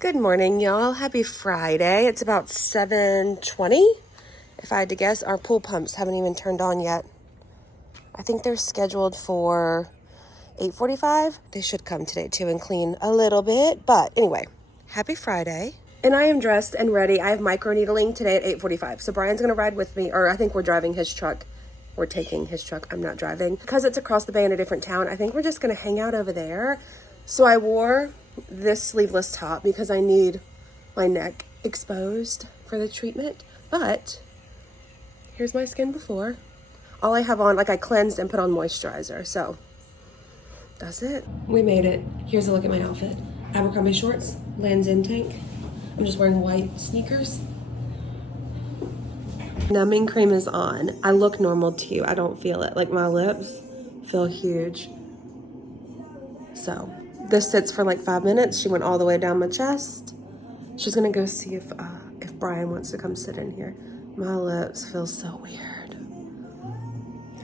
Good morning, y'all. Happy Friday. It's about 7:20. If I had to guess, our pool pumps haven't even turned on yet. I think they're scheduled for 8:45. They should come today too and clean a little bit. But anyway, happy Friday. And I am dressed and ready. I have microneedling today at 8:45. So Brian's going to ride with me, or I think we're driving his truck. We're taking his truck. I'm not driving. Because it's across the bay in a different town, I think we're just going to hang out over there. So I wore this sleeveless top because I need my neck exposed for the treatment. But here's my skin before. All I have on, like I cleansed and put on moisturizer. So that's it. We made it. Here's a look at my outfit. Abercrombie shorts, Lands' End tank. I'm just wearing white sneakers. Numbing cream is on. I look normal too. I don't feel it. Like my lips feel huge. So this sits for like 5 minutes. She went all the way down my chest. She's gonna go see if Brian wants to come sit in here. My lips feel so weird.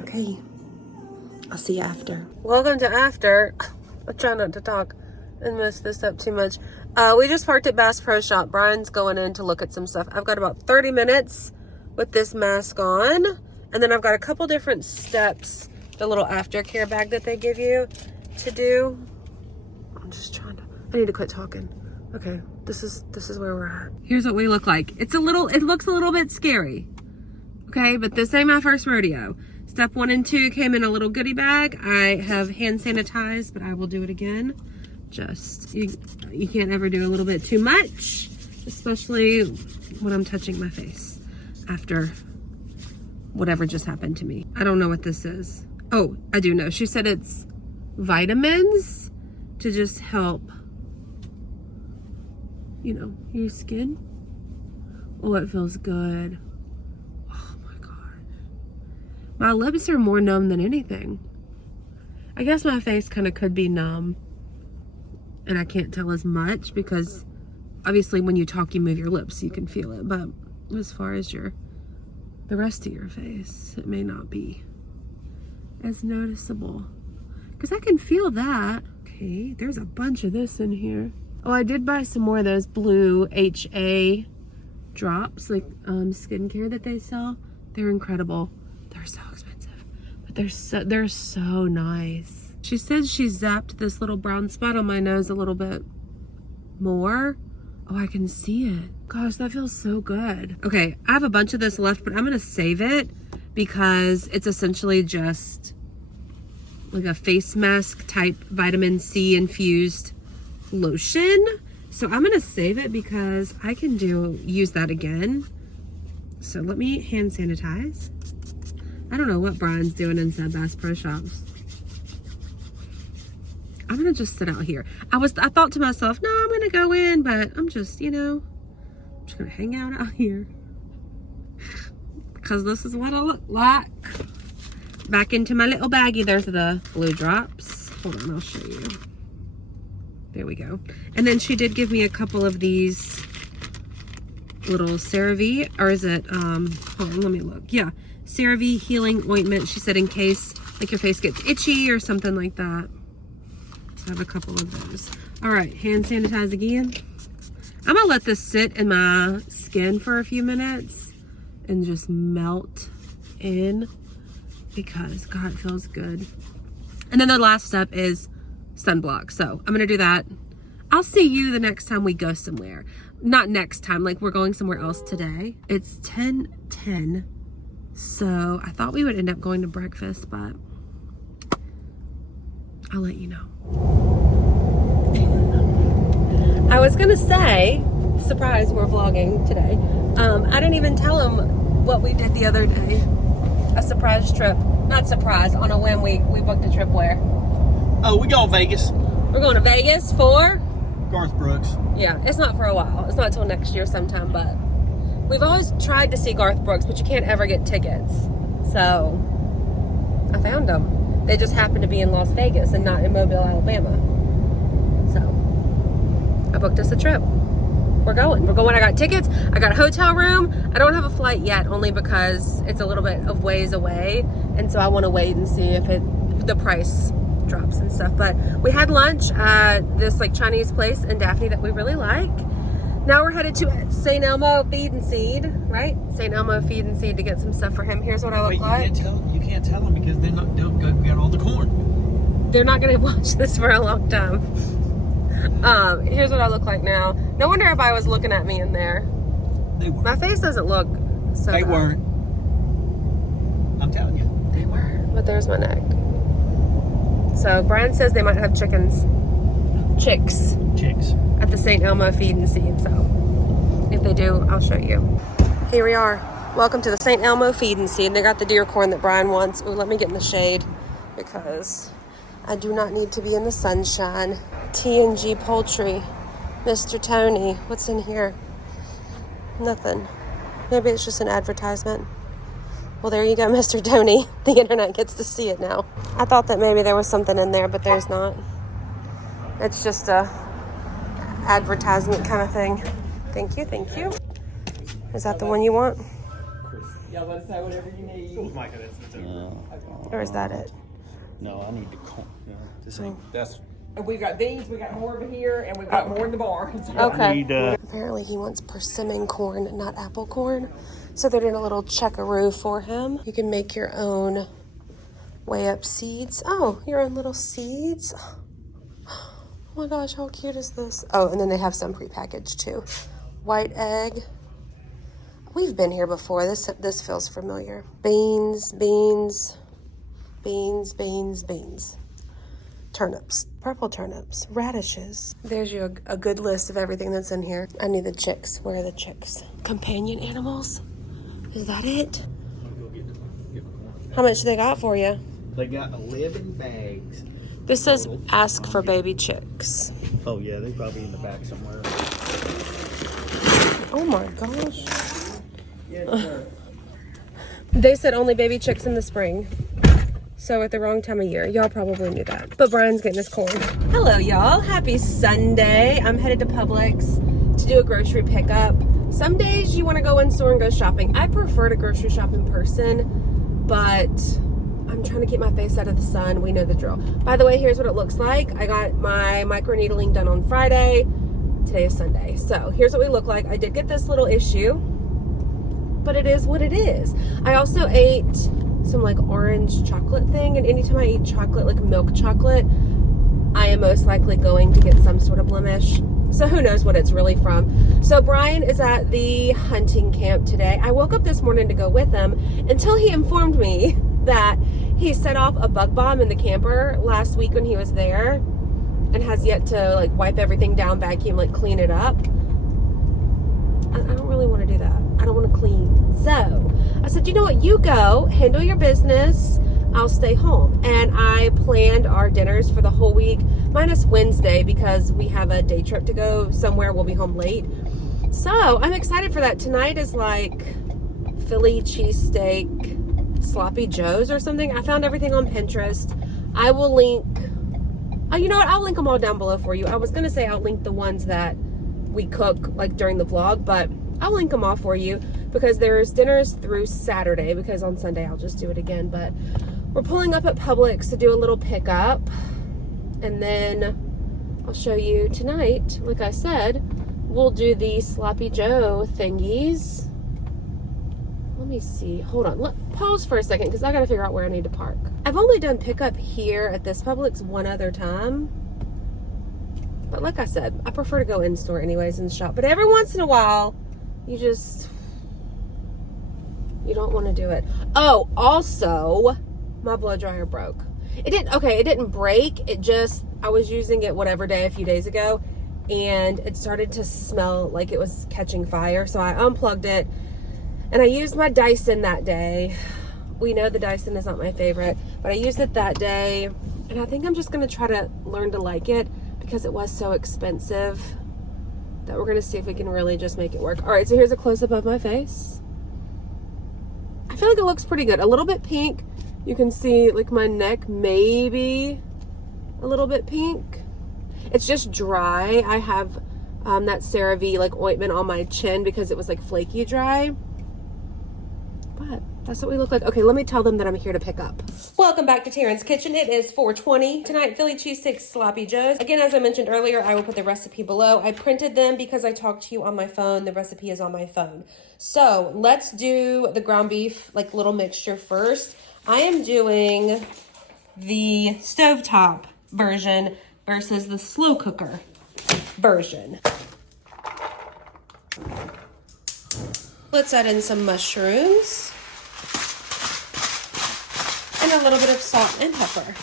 Okay, I'll see you after. Welcome to after. I try not to talk and mess this up too much. We just parked at Bass Pro Shop. Brian's going in to look at some stuff. I've got about 30 minutes with this mask on, and then I've got a couple different steps, the little aftercare bag that they give you to do. I'm just trying to, I need to quit talking. Okay, this is where we're at. Here's what we look like. It looks a little bit scary. Okay, but this ain't my first rodeo. Step 1 and 2 came in a little goodie bag. I have hand sanitized, but I will do it again. Just, you can't ever do a little bit too much, especially when I'm touching my face after whatever just happened to me. I don't know what this is. Oh, I do know. She said it's vitamins to just help, you know, your skin. Oh, it feels good. Oh my gosh. My lips are more numb than anything. I guess my face kind of could be numb and I can't tell as much because obviously when you talk, you move your lips, so you can feel it. But as far as the rest of your face, it may not be as noticeable because I can feel that. Okay, there's a bunch of this in here. Oh, I did buy some more of those blue HA drops, like skincare that they sell. They're incredible. They're so expensive, but they're so nice. She says she zapped this little brown spot on my nose a little bit more. Oh, I can see it. Gosh, that feels so good. Okay, I have a bunch of this left, but I'm gonna save it because it's essentially just like a face mask type vitamin C infused lotion. So I'm gonna save it because I can use that again. So let me hand sanitize. I don't know what Brian's doing inside Bass Pro Shops. I'm gonna just sit out here. I thought to myself, no, I'm gonna go in, but I'm just, I'm just gonna hang out here because this is what I look like. Back into my little baggie. There's the blue drops. Hold on, I'll show you. There we go. And then she did give me a couple of these little CeraVe, or is it, hold on, let me look. Yeah, CeraVe healing ointment. She said in case like your face gets itchy or something like that. I have a couple of those. All right, hand sanitize again. I'm gonna let this sit in my skin for a few minutes and just melt in because God, it feels good. And then the last step is sunblock. So I'm gonna do that. I'll see you the next time we go somewhere. Not next time, like we're going somewhere else today. It's 10:10. So I thought we would end up going to breakfast, but I'll let you know. I was gonna say, surprise, we're vlogging today. I didn't even tell him what we did the other day. A surprise trip. Not surprise, on a whim we booked a trip where? Oh, we going to Vegas. We're going to Vegas for? Garth Brooks. Yeah, it's not for a while. It's not till next year sometime, but we've always tried to see Garth Brooks, but you can't ever get tickets. So I found them. They just happen to be in Las Vegas and not in Mobile, Alabama. So I booked us a trip. We're going. I got tickets. I got a hotel room. I don't have a flight yet, only because it's a little bit of ways away. And so I want to wait and see if the price drops and stuff. But we had lunch at this like Chinese place in Daphne that we really like. Now we're headed to St. Elmo Feed and Seed, right? St. Elmo Feed and Seed to get some stuff for him. Here's what I look like. You can't tell them because they'll go get all the corn. They're not gonna watch this for a long time. Here's what I look like now. No wonder everybody was looking at me in there. They weren't. My face doesn't look so They bad. weren't. I'm telling you. They were, but there's my neck. So Brian says they might have chicks at the St. Elmo Feed and Seed. So if they do, I'll show you. Here we are. Welcome to the St. Elmo Feed and Seed. They got the deer corn that Brian wants. Ooh, let me get in the shade because I do not need to be in the sunshine. T&G Poultry. Mr. Tony. What's in here? Nothing. Maybe it's just an advertisement. Well, there you go, Mr. Tony. The internet gets to see it now. I thought that maybe there was something in there, but there's not. It's just a advertisement kind of thing. Thank you, thank you. Is that the one you want? Yeah, let us know whatever you need. Or is that it? No, I need the corn. This ain't. That's. We've got these, we got more over here, and we've got more in the barns. Okay. I need, Apparently he wants persimmon corn, not apple corn. So they're doing a little checkaroo for him. You can make your own weigh up seeds. Oh, your own little seeds. Oh my gosh, how cute is this? Oh, and then they have some prepackaged too. White egg. We've been here before. This feels familiar. Beans. Turnips, purple turnips, radishes. There's you a good list of everything that's in here. I need the chicks. Where are the chicks? Companion animals? Is that it? How much they got for you? They got 11 bags. This says ask for baby chicks. Oh yeah, they probably in the back somewhere. Oh my gosh. They said only baby chicks in the spring. So at the wrong time of year. Y'all probably knew that. But Brian's getting his corn. Hello, y'all. Happy Sunday. I'm headed to Publix to do a grocery pickup. Some days you want to go in store and go shopping. I prefer to grocery shop in person, but I'm trying to keep my face out of the sun. We know the drill. By the way, here's what it looks like. I got my microneedling done on Friday. Today is Sunday. So here's what we look like. I did get this little issue, but it is what it is. I also ate some like orange chocolate thing, and anytime I eat chocolate, like milk chocolate, I am most likely going to get some sort of blemish. So who knows what it's really from. So Brian is at the hunting camp today. I woke up this morning to go with him until he informed me that he set off a bug bomb in the camper last week when he was there and has yet to like wipe everything down, vacuum, like clean it up. I don't really want to do that. I don't want to clean. So I said, you know what? You go handle your business. I'll stay home. And I planned our dinners for the whole week, minus Wednesday, because we have a day trip to go somewhere. We'll be home late. So I'm excited for that. Tonight is like Philly cheesesteak, sloppy joes or something. I found everything on Pinterest. I will link. Oh, you know what? I'll link them all down below for you. I was going to say I'll link the ones that we cook like during the vlog, but I'll link them all for you because there's dinners through Saturday, because on Sunday I'll just do it again. But we're pulling up at Publix to do a little pickup, and then I'll show you tonight. Like I said, we'll do the sloppy joe thingies. Let me see. Hold on. Pause for a second because I got to figure out where I need to park. I've only done pickup here at this Publix one other time. But like I said, I prefer to go in store anyways and shop. But every once in a while, you don't want to do it. Oh, also, my blow dryer broke. It didn't break. I was using it whatever day a few days ago, and it started to smell like it was catching fire. So I unplugged it, and I used my Dyson that day. We know the Dyson is not my favorite, but I used it that day, and I think I'm just going to try to learn to like it, because it was so expensive that we're going to see if we can really just make it work. All right, so here's a close-up of my face. I feel like it looks pretty good. A little bit pink. You can see like my neck, maybe a little bit pink. It's just dry. I have that CeraVe like ointment on my chin because it was like flaky dry. But That's what we look like. Okay, let me tell them that I'm here to pick up. Welcome back to Taryn's Kitchen. It is 4:20. Tonight, Philly cheesesteak sloppy joes. Again, as I mentioned earlier, I will put the recipe below. I printed them because I talked to you on my phone. The recipe is on my phone. So let's do the ground beef, like little mixture first. I am doing the stovetop version versus the slow cooker version. Let's add in some mushrooms and a little bit of salt and pepper.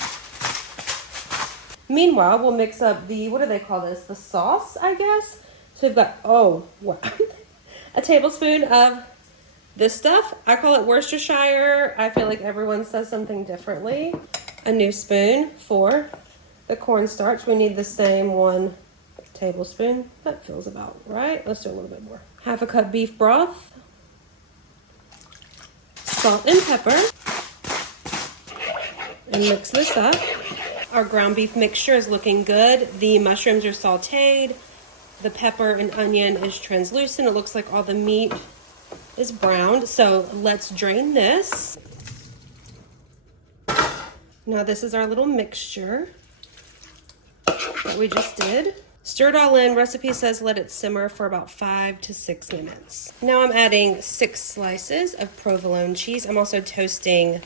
Meanwhile, we'll mix up the, what do they call this? The sauce, I guess. So we've got, oh, wow. A tablespoon of this stuff. I call it Worcestershire. I feel like everyone says something differently. A new spoon for the cornstarch. We need the same 1 tablespoon. That feels about right. Let's do a little bit more. Half a cup beef broth. Salt and pepper. And mix this up. Our ground beef mixture is looking good. The mushrooms are sauteed. The pepper and onion is translucent. It looks like all the meat is browned. So let's drain this. Now this is our little mixture that we just did. Stir it all in. Recipe says let it simmer for about 5 to 6 minutes. Now I'm adding 6 slices of provolone cheese. I'm also toasting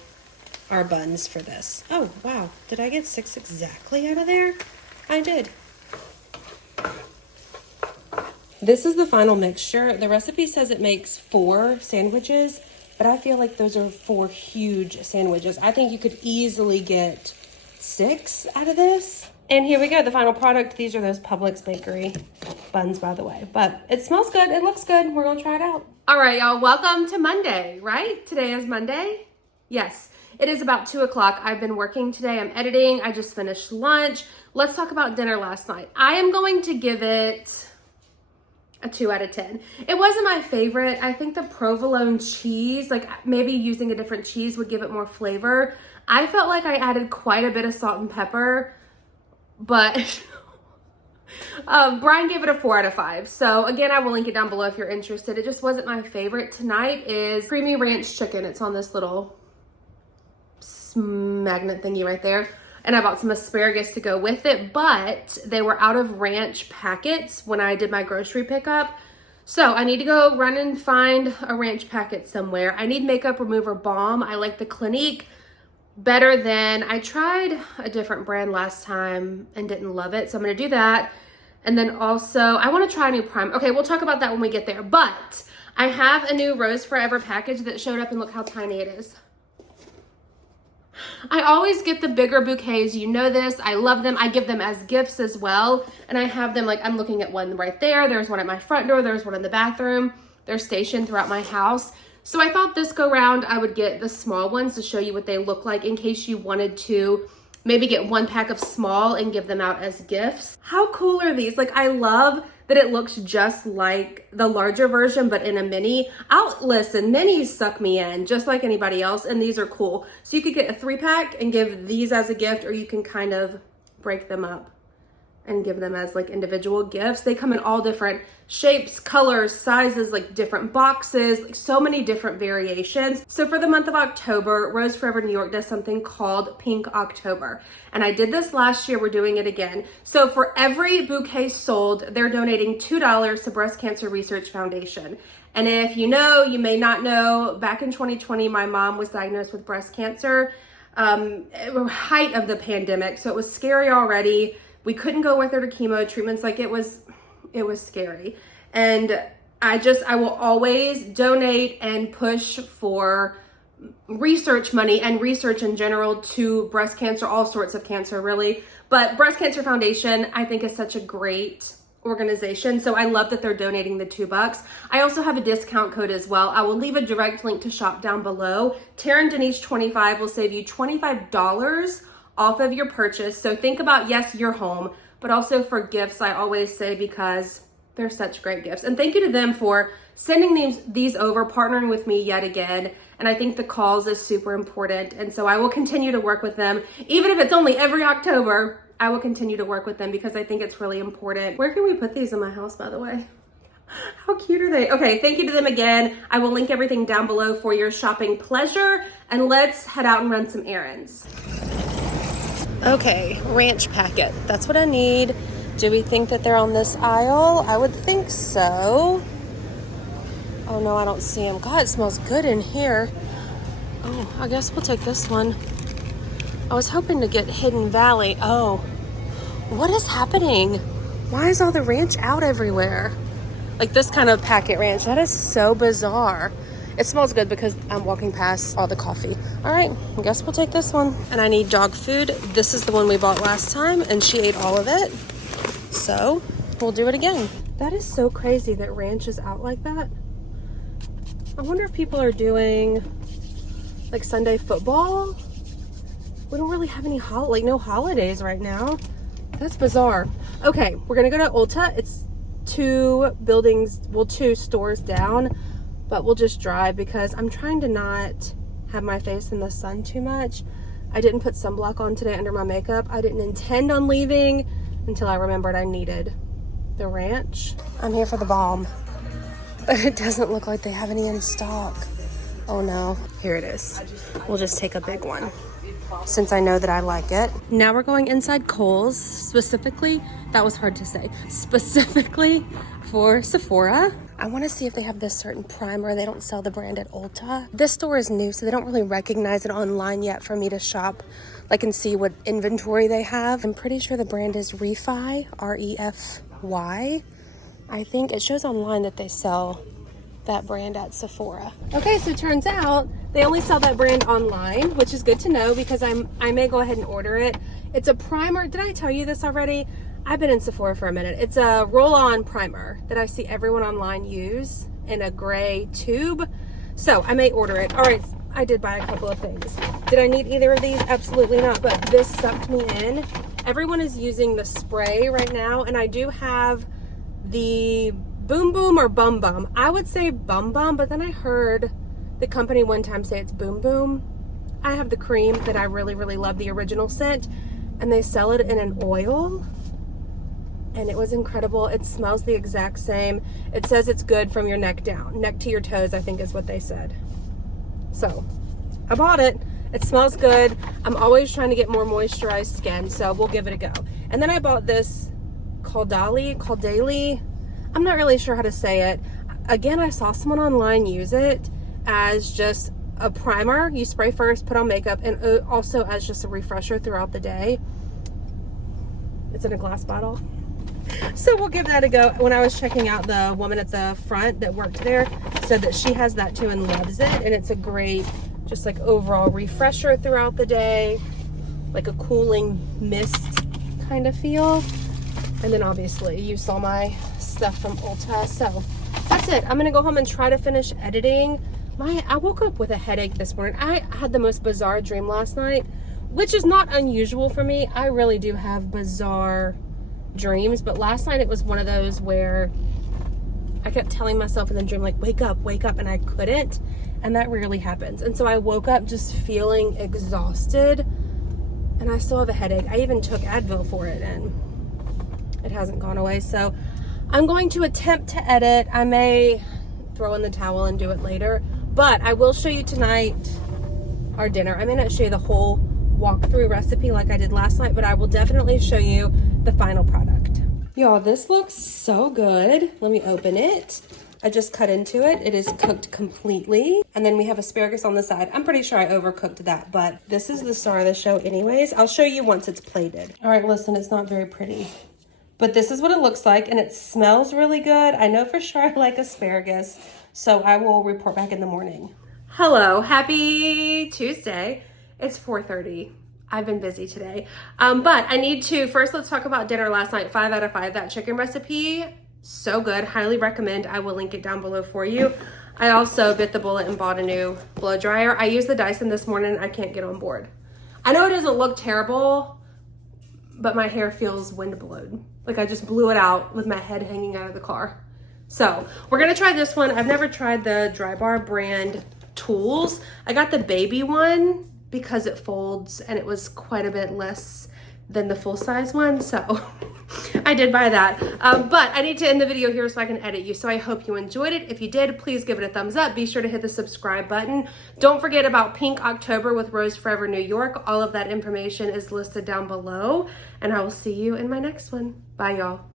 our buns for this. Oh, wow. Did I get 6 exactly out of there? I did. This is the final mixture. The recipe says it makes 4 sandwiches, but I feel like those are 4 huge sandwiches. I think you could easily get 6 out of this. And here we go, the final product. These are those Publix bakery buns, by the way. But it smells good, it looks good. We're gonna try it out. All right, y'all, welcome to Monday, right? Today is Monday? Yes, it is about 2 o'clock. I've been working today, I'm editing. I just finished lunch. Let's talk about dinner last night. I am going to give it a 2 out of 10. It wasn't my favorite. I think the provolone cheese, like maybe using a different cheese would give it more flavor. I felt like I added quite a bit of salt and pepper, but Brian gave it a 4 out of 5. So again, I will link it down below if you're interested. It just wasn't my favorite. Tonight is creamy ranch chicken. It's on this little magnet thingy right there. And I bought some asparagus to go with it, but they were out of ranch packets when I did my grocery pickup. So I need to go run and find a ranch packet somewhere. I need makeup remover balm. I like the Clinique better than, I tried a different brand last time and didn't love it. So I'm gonna do that. And then also, I wanna try a new primer. Okay, we'll talk about that when we get there. But I have a new Rose Forever package that showed up and look how tiny it is. I always get the bigger bouquets, you know this. I love them. I give them as gifts as well. And I have them, like, I'm looking at one right there. There's one at my front door. There's one in the bathroom. They're stationed throughout my house. So I thought this go round, I would get the small ones to show you what they look like in case you wanted to maybe get 1 pack of small and give them out as gifts. How cool are these? Like, I love that it looks just like the larger version, but in a mini. Listen, minis suck me in just like anybody else, and these are cool. So you could get a 3-pack and give these as a gift, or you can kind of break them up and give them as like individual gifts. They come in all different shapes, colors, sizes, like different boxes, like so many different variations. So for the month of October, Rose Forever New York does something called Pink October. And I did this last year, we're doing it again. So for every bouquet sold, they're donating $2 to Breast Cancer Research Foundation. And if you know, you may not know, back in 2020, my mom was diagnosed with breast cancer, height of the pandemic. So it was scary already. We couldn't go with her to chemo treatments. Like it was scary. And I will always donate and push for research money and research in general to breast cancer, all sorts of cancer really. But Breast Cancer Foundation, I think, is such a great organization. So I love that they're donating the $2. I also have a discount code as well. I will leave a direct link to shop down below. Taryn Denise 25 will save you $25 off of your purchase. So think about, yes, your home, but also for gifts, I always say, because they're such great gifts. And thank you to them for sending these over, partnering with me yet again. And I think the cause is super important. And so I will continue to work with them. Even if it's only every October, I will continue to work with them because I think it's really important. Where can we put these in my house, by the way? How cute are they? Okay, thank you to them again. I will link everything down below for your shopping pleasure, and let's head out and run some errands. Okay, ranch packet. That's what I need. Do we think that they're on this aisle? I would think so. Oh no, I don't see them. God, it smells good in here. Oh, I guess we'll take this one. I was hoping to get Hidden Valley. Oh, what is happening? Why is all the ranch out everywhere? Like this kind of packet ranch. That is so bizarre. It smells good because I'm walking past all the coffee. All right, I guess we'll take this one. And I need dog food. This is the one we bought last time and she ate all of it. So we'll do it again. That is so crazy that ranch is out like that. I wonder if people are doing like Sunday football. We don't really have any no holidays right now. That's bizarre. Okay, we're gonna go to Ulta. It's 2 stores down, but we'll just drive because I'm trying to not have my face in the sun too much. I didn't put sunblock on today under my makeup. I didn't intend on leaving until I remembered I needed the ranch. I'm here for the balm, but it doesn't look like they have any in stock. Oh no, here it is. We'll just take a big one since I know that I like it. Now we're going inside Kohl's, specifically, that was hard to say, specifically for Sephora. I want to see if they have this certain primer. They don't sell the brand at Ulta. This store is new, so they don't really recognize it online yet for me to shop, like, and see what inventory they have. I'm pretty sure the brand is Refy, R-E-F-Y. I think it shows online that they sell that brand at Sephora. Okay, so it turns out they only sell that brand online, which is good to know because I may go ahead and order it. It's a primer. Did I tell you this already? I've been in Sephora for a minute. It's a roll-on primer that I see everyone online use in a gray tube. So I may order it. All right, I did buy a couple of things. Did I need either of these? Absolutely not, but this sucked me in. Everyone is using the spray right now, and I do have the Boom Boom or Bum Bum. I would say Bum Bum, but then I heard the company one time say it's Boom Boom. I have the cream that I really, really love, the original scent, and they sell it in an oil, and it was incredible. It smells the exact same. It says it's good from your neck down. Neck to your toes, I think is what they said. So I bought it. It smells good. I'm always trying to get more moisturized skin, so we'll give it a go. And then I bought this Caudalie. I'm not really sure how to say it. Again, I saw someone online use it as just a primer. You spray first, put on makeup, and also as just a refresher throughout the day. It's in a glass bottle. So we'll give that a go. When I was checking out, the woman at the front that worked there said that she has that too and loves it. And it's a great, just like overall refresher throughout the day, like a cooling mist kind of feel. And then obviously you saw my stuff from Ulta. So that's it. I'm gonna go home and try to finish editing. I woke up with a headache this morning. I had the most bizarre dream last night, which is not unusual for me. I really do have bizarre dreams, but last night it was one of those where I kept telling myself in the dream, like, wake up, and I couldn't, and that rarely happens. And so I woke up just feeling exhausted, and I still have a headache. I even took Advil for it, and it hasn't gone away. So I'm going to attempt to edit. I may throw in the towel and do it later, but I will show you tonight our dinner. I may not show you the whole walkthrough recipe like I did last night, but I will definitely show you the final product. Y'all, this looks so good. Let me open it. I just cut into it. It is cooked completely. And then we have asparagus on the side. I'm pretty sure I overcooked that, but this is the star of the show anyways. I'll show you once it's plated. All right, listen, it's not very pretty, but this is what it looks like, and it smells really good. I know for sure I like asparagus, so I will report back in the morning. Hello, happy Tuesday. It's 4:30. I've been busy today. But I need to, first let's talk about dinner last night. 5 out of 5, that chicken recipe, so good, highly recommend. I will link it down below for you. I also bit the bullet and bought a new blow dryer. I used the Dyson this morning, I can't get on board. I know it doesn't look terrible, but my hair feels wind blowed. Like I just blew it out with my head hanging out of the car. So we're gonna try this one. I've never tried the Drybar brand tools. I got the baby one because it folds and it was quite a bit less than the full size one. So I did buy that. But I need to end the video here so I can edit you. So I hope you enjoyed it. If you did, please give it a thumbs up. Be sure to hit the subscribe button. Don't forget about Pink October with Rose Forever New York. All of that information is listed down below. And I will see you in my next one. Bye, y'all.